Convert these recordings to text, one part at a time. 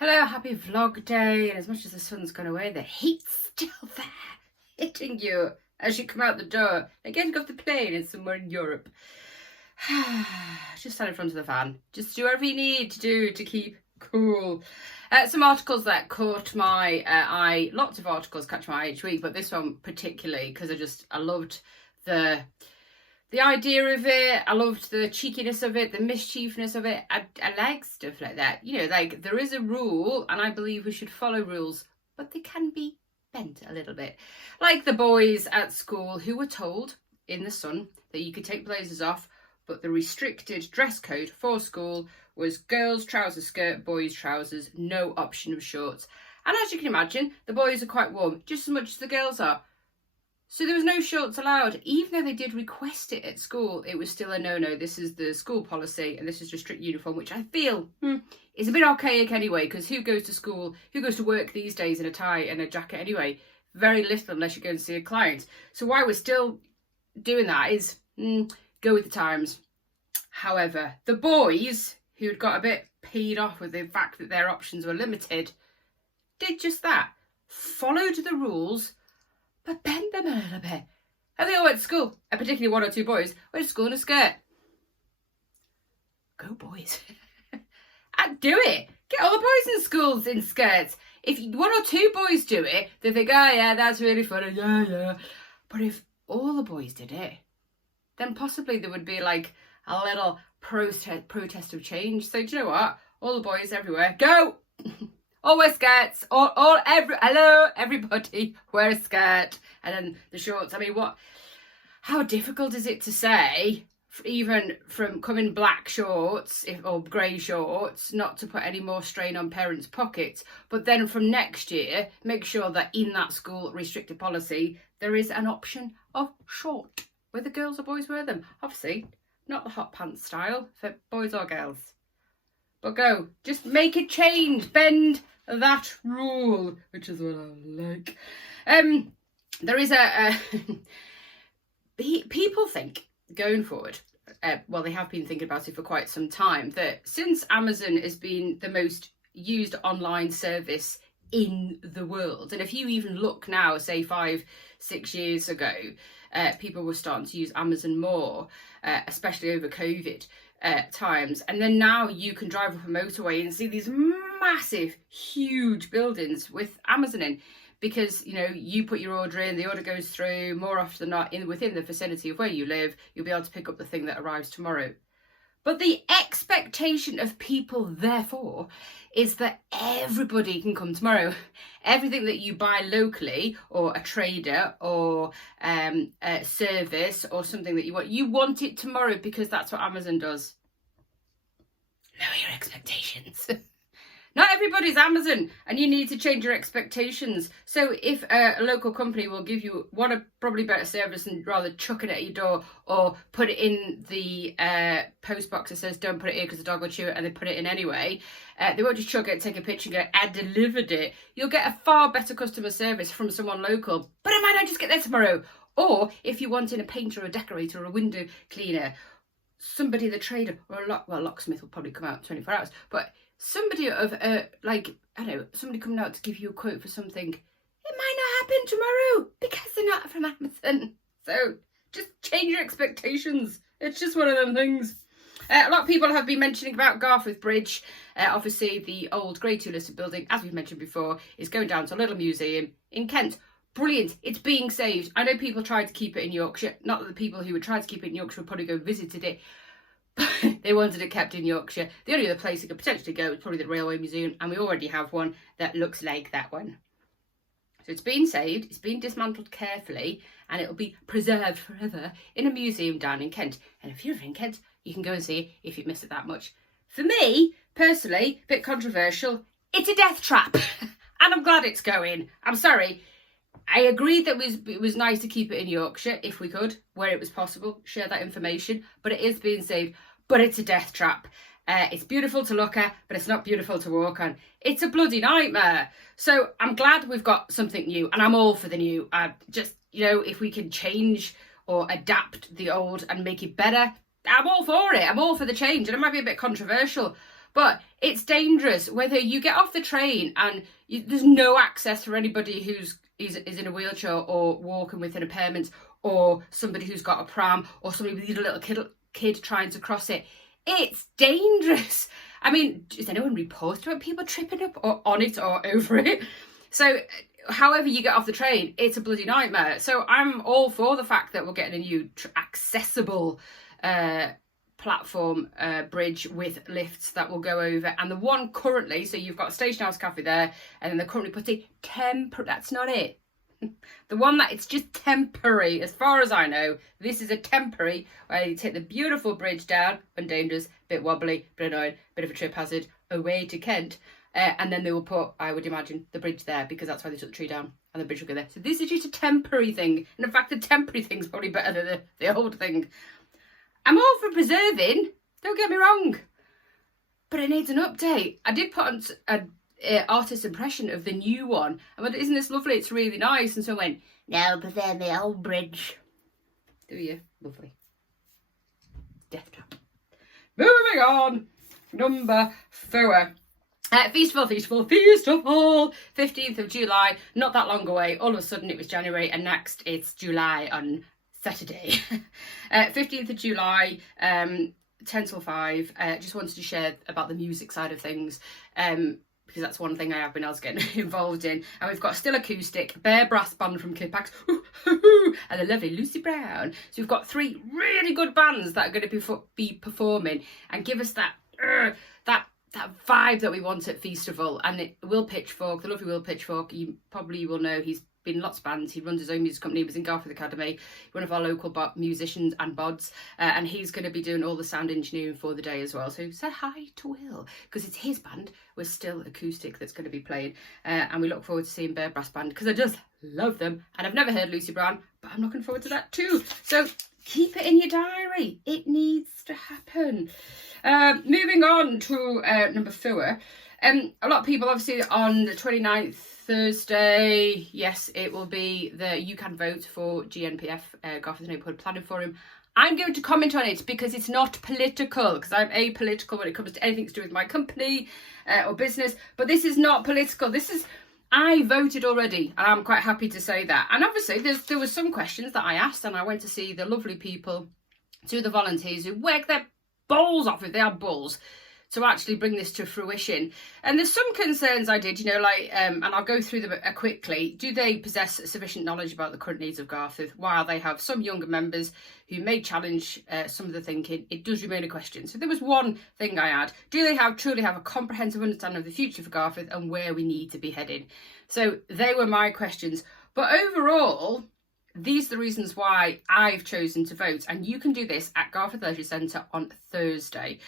Hello, happy vlog day. And as much as the sun's gone away, the heat's still there, hitting you as you come out the door, like getting off the plane in somewhere in Europe. Just stand in front of the fan. Just do whatever you need to do to keep cool. Some articles that caught my eye. Lots of articles catch my eye each week, but this one particularly because I loved the idea of it. I loved the cheekiness of it, the mischievousness of it. I like stuff like that. You know, like there is a rule and I believe we should follow rules, but they can be bent a little bit. Like the boys at school who were told in the sun that you could take blazers off, but the restricted dress code for school was girls' trousers, skirt, boys' trousers, no option of shorts. And as you can imagine, the boys are quite warm, just as much as the girls are. So there was no shorts allowed. Even though they did request it at school, it was still a no-no. This is the school policy and this is just strict uniform, which I feel is a bit archaic anyway, because who goes to school, who goes to work these days in a tie and a jacket anyway? Very little unless you go and see a client. So why we're still doing that is go with the times. However, the boys who'd got a bit peed off with the fact that their options were limited did just that. Followed the rules, but bend them a little bit. And they all went to school, and particularly one or two boys went to school in a skirt. Go boys. And do it. Get all the boys in schools in skirts. If one or two boys do it, they think, oh yeah, that's really funny, yeah. But if all the boys did it, then possibly there would be like a little protest of change. So do you know what? All the boys everywhere, go! All wear skirts, hello, everybody, wear a skirt. And then the shorts, I mean, how difficult is it to say, even from coming black shorts or grey shorts, not to put any more strain on parents' pockets, but then from next year, make sure that in that school restricted policy, there is an option of short, whether girls or boys wear them. Obviously, not the hot pants style for boys or girls. But go, just make a change, bend that rule, which is what I like. There is people think going forward, well, they have been thinking about it for quite some time, that since Amazon has been the most used online service in the world, and if you even look now, say 5-6 years ago, people were starting to use Amazon more, especially over COVID times, and then now you can drive up a motorway and see these massive, huge buildings with Amazon in, because you know you put your order in, the order goes through more often than not within the vicinity of where you live. You'll be able to pick up the thing that arrives tomorrow. But the expectation of people, therefore, is that everybody can come tomorrow. Everything that you buy locally, or a trader, or a service, or something that you want it tomorrow because that's what Amazon does. Lower your expectations. Not everybody's Amazon, and you need to change your expectations. So if a local company will give you a probably better service and rather chuck it at your door, or put it in the post box that says don't put it here because the dog will chew it, and they put it in anyway, they won't just chuck it, take a picture and go, I delivered it. You'll get a far better customer service from someone local. But it might not just get there tomorrow. Or if you want in a painter or a decorator or a window cleaner, somebody, the trader, or a locksmith will probably come out in 24 hours, but somebody of somebody coming out to give you a quote for something, it might not happen tomorrow because they're not from Amazon. So just change your expectations. It's just one of them things. A lot of people have been mentioning about Garforth Bridge. Obviously the old Grade 2 listed building, as we've mentioned before, is going down to a little museum in Kent. Brilliant. It's being saved. I know people tried to keep it in Yorkshire. Not that the people who would try to keep it in Yorkshire would probably go visited it. They wanted it kept in Yorkshire. The only other place it could potentially go is probably the Railway Museum, and we already have one that looks like that one. So it's been saved, it's been dismantled carefully, and it'll be preserved forever in a museum down in Kent. And if you're in Kent, you can go and see it if you've missed it that much. For me, personally, a bit controversial, it's a death trap. And I'm glad it's going. I'm sorry. I agreed that it was nice to keep it in Yorkshire, if we could, where it was possible, share that information, but it is being saved. But it's a death trap. It's beautiful to look at, but it's not beautiful to walk on. It's a bloody nightmare. So I'm glad we've got something new, and I'm all for the new. Just, if we can change or adapt the old and make it better, I'm all for it. I'm all for the change, and it might be a bit controversial, But it's dangerous whether you get off the train and there's no access for anybody who's is in a wheelchair or walking with an impairment, or somebody who's got a pram, or somebody with a little kid trying to cross it. It's dangerous. I mean, is anyone reported about people tripping up or on it or over it? So however you get off the train, it's a bloody nightmare. So I'm all for the fact that we're getting a new accessible platform bridge with lifts that will go over. And the one currently, so you've got Station House Cafe there, and then they're currently putting that's not it. The one that it's just temporary, as far as I know. This is a temporary where you take the beautiful bridge down, undangerous, bit wobbly, bit annoying, bit of a trip hazard, away to Kent. And then they will put, I would imagine, the bridge there, because that's why they took the tree down, and the bridge will go there. So this is just a temporary thing. And in fact, the temporary thing's probably better than the old thing. I'm all for preserving, don't get me wrong, but it needs an update. I did put on an artist's impression of the new one. I went, isn't this lovely? It's really nice. And so I went, no, preserve the old bridge. Do you? Lovely. Death trap. Moving on. Number 4. Feastival, 15th of July, not that long away. All of a sudden it was January, and next it's July on Saturday. 15th of July, 10 till 5. Just wanted to share about the music side of things, because that's one thing I have been able to get involved in. And we've got still acoustic, bare brass band from Kippax, and the lovely Lucy Brown. So we've got 3 really good bands that are going to be performing and give us that vibe that we want at Feastival. And Will Pitchfork, the lovely Will Pitchfork, you probably will know, he's been in lots of bands. He runs his own music company. He was in Garforth Academy, one of our local musicians and bods, and he's going to be doing all the sound engineering for the day as well. So say hi to Will, because it's his band with still acoustic that's going to be playing, and we look forward to seeing Bare Brass Band, because I just love them. And I've never heard Lucy Brown, but I'm looking forward to that too. So keep it in your diary, it needs to happen. Moving on to number 4. A lot of people, obviously, on the 29th, Thursday, yes, it will be you can vote for GNPF, Garforth Neighbourhood Planning Forum. I'm going to comment on it because it's not political, because I'm apolitical when it comes to anything to do with my company or business, but this is not political. I voted already, and I'm quite happy to say that. And obviously there was some questions that I asked, and I went to see the lovely people, 2 of the volunteers who work their balls off, if they are balls, to actually bring this to fruition. And there's some concerns I did, and I'll go through them quickly. Do they possess sufficient knowledge about the current needs of Garforth? While they have some younger members who may challenge some of the thinking, it does remain a question. So there was one thing I had. Do they truly have a comprehensive understanding of the future for Garforth and where we need to be heading? So they were my questions. But overall, these are the reasons why I've chosen to vote, and you can do this at Garforth Leisure Centre on Thursday.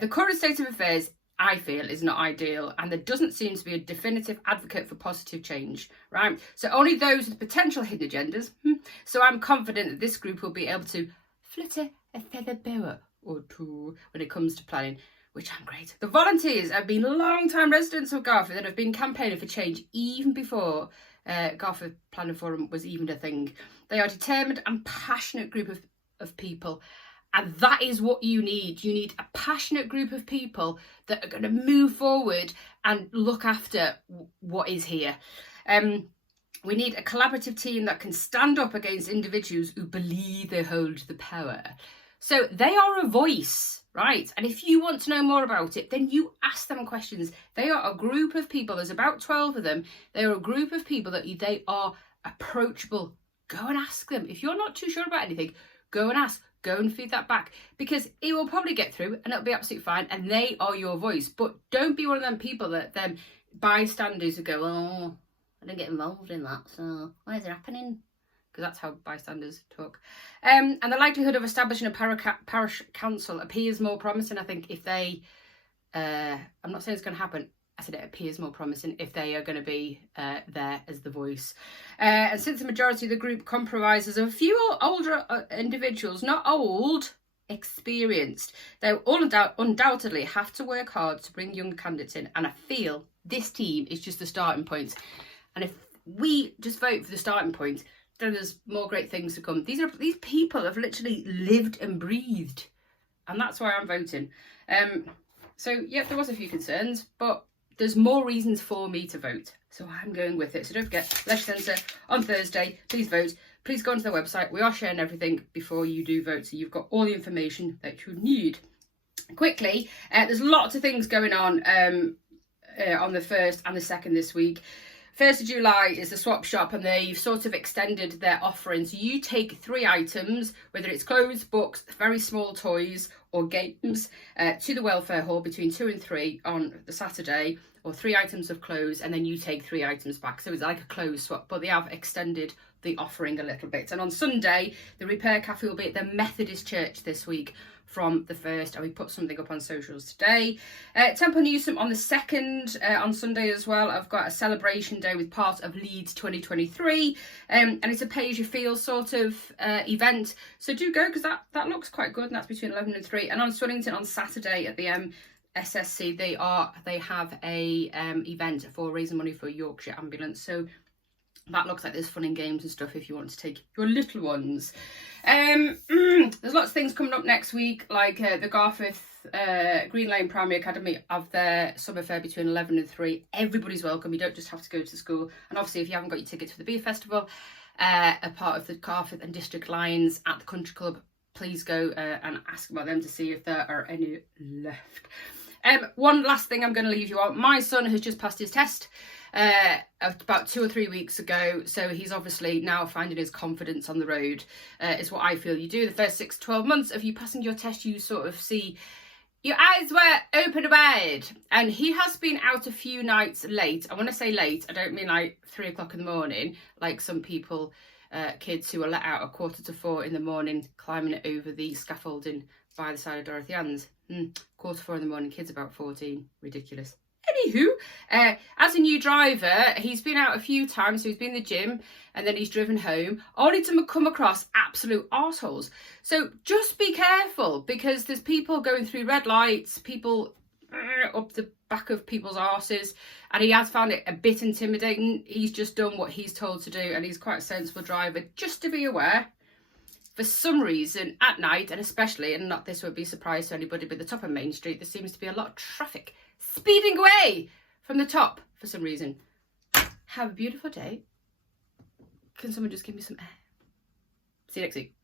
The current state of affairs, I feel, is not ideal, and there doesn't seem to be a definitive advocate for positive change, right? So only those with potential hidden agendas. So I'm confident that this group will be able to flutter a feather boa or 2 when it comes to planning, which I'm great. The volunteers have been long-time residents of Garforth and have been campaigning for change even before Garforth Planning Forum was even a thing. They are a determined and passionate group of people, and that is what you need. You need a passionate group of people that are going to move forward and look after what is here. We need a collaborative team that can stand up against individuals who believe they hold the power. So they are a voice, right? And if you want to know more about it, then you ask them questions. They are a group of people. There's about 12 of them. They are a group of people that they are approachable. Go and ask them. If you're not too sure about anything, go and ask. Go and feed that back, because it will probably get through and it'll be absolutely fine, and they are your voice. But don't be one of them people that them bystanders who go, oh, I didn't get involved in that, so why is it happening? Because that's how bystanders talk. And the likelihood of establishing a parish council appears more promising, I think, if they, I'm not saying it's going to happen, I said it appears more promising if they are going to be there as the voice. And since the majority of the group compromises of a few older individuals, not old, experienced, they all undoubtedly have to work hard to bring younger candidates in. And I feel this team is just the starting point. And if we just vote for the starting point, then there's more great things to come. These people have literally lived and breathed, and that's why I'm voting. So, yeah, there was a few concerns, but there's more reasons for me to vote. So I'm going with it. So don't forget, Leisure Centre on Thursday. Please vote. Please go onto the website. We are sharing everything before you do vote, so you've got all the information that you need. Quickly, there's lots of things going on the 1st and the 2nd this week. 1st of July is the swap shop, and they've sort of extended their offering. So you take 3 items, whether it's clothes, books, very small toys or games, to the welfare hall between 2 and 3 on the Saturday, or 3 items of clothes, and then you take 3 items back. So it's like a clothes swap, but they have extended the offering a little bit. And on Sunday, the Repair Cafe will be at the Methodist Church this week from the 1st, and we put something up on socials today. Temple Newsome on the 2nd, on Sunday as well. I've got a celebration day with part of Leeds 2023, and it's a pay-as-you-feel sort of event. So do go, because that looks quite good, and that's between 11 and 3. And on Swillington on Saturday at the SSC, they have a event for raising money for Yorkshire Ambulance. So that looks like there's fun and games and stuff if you want to take your little ones. There's lots of things coming up next week, like the Garforth Green Lane Primary Academy have their summer fair between 11 and 3. Everybody's welcome. You don't just have to go to school. And obviously, if you haven't got your tickets for the Beer Festival, a part of the Garforth and District Lions at the Country Club, please go and ask about them to see if there are any left. One last thing I'm going to leave you on. My son has just passed his test about 2 or 3 weeks ago, so he's obviously now finding his confidence on the road, is what I feel you do. The first 6 to 12 months of you passing your test, you sort of see your eyes were open wide, and he has been out a few nights late. I want to say late, I don't mean like 3 o'clock in the morning, like some people, kids who are let out at 3:45 in the morning, climbing over the scaffolding by the side of Dorothy Ann's. 4:45 in the morning, kids about 14, ridiculous. Anywho, as a new driver, he's been out a few times. So he's been in the gym and then he's driven home, only to come across absolute arseholes. So just be careful, because there's people going through red lights, people up the back of people's arses, and he has found it a bit intimidating. He's just done what he's told to do, and he's quite a sensible driver. Just to be aware, for some reason at night, and especially, and not this would be a surprise to anybody, but the top of Main Street, there seems to be a lot of traffic speeding away from the top for some reason. Have a beautiful day. Can someone just give me some air? See you next week.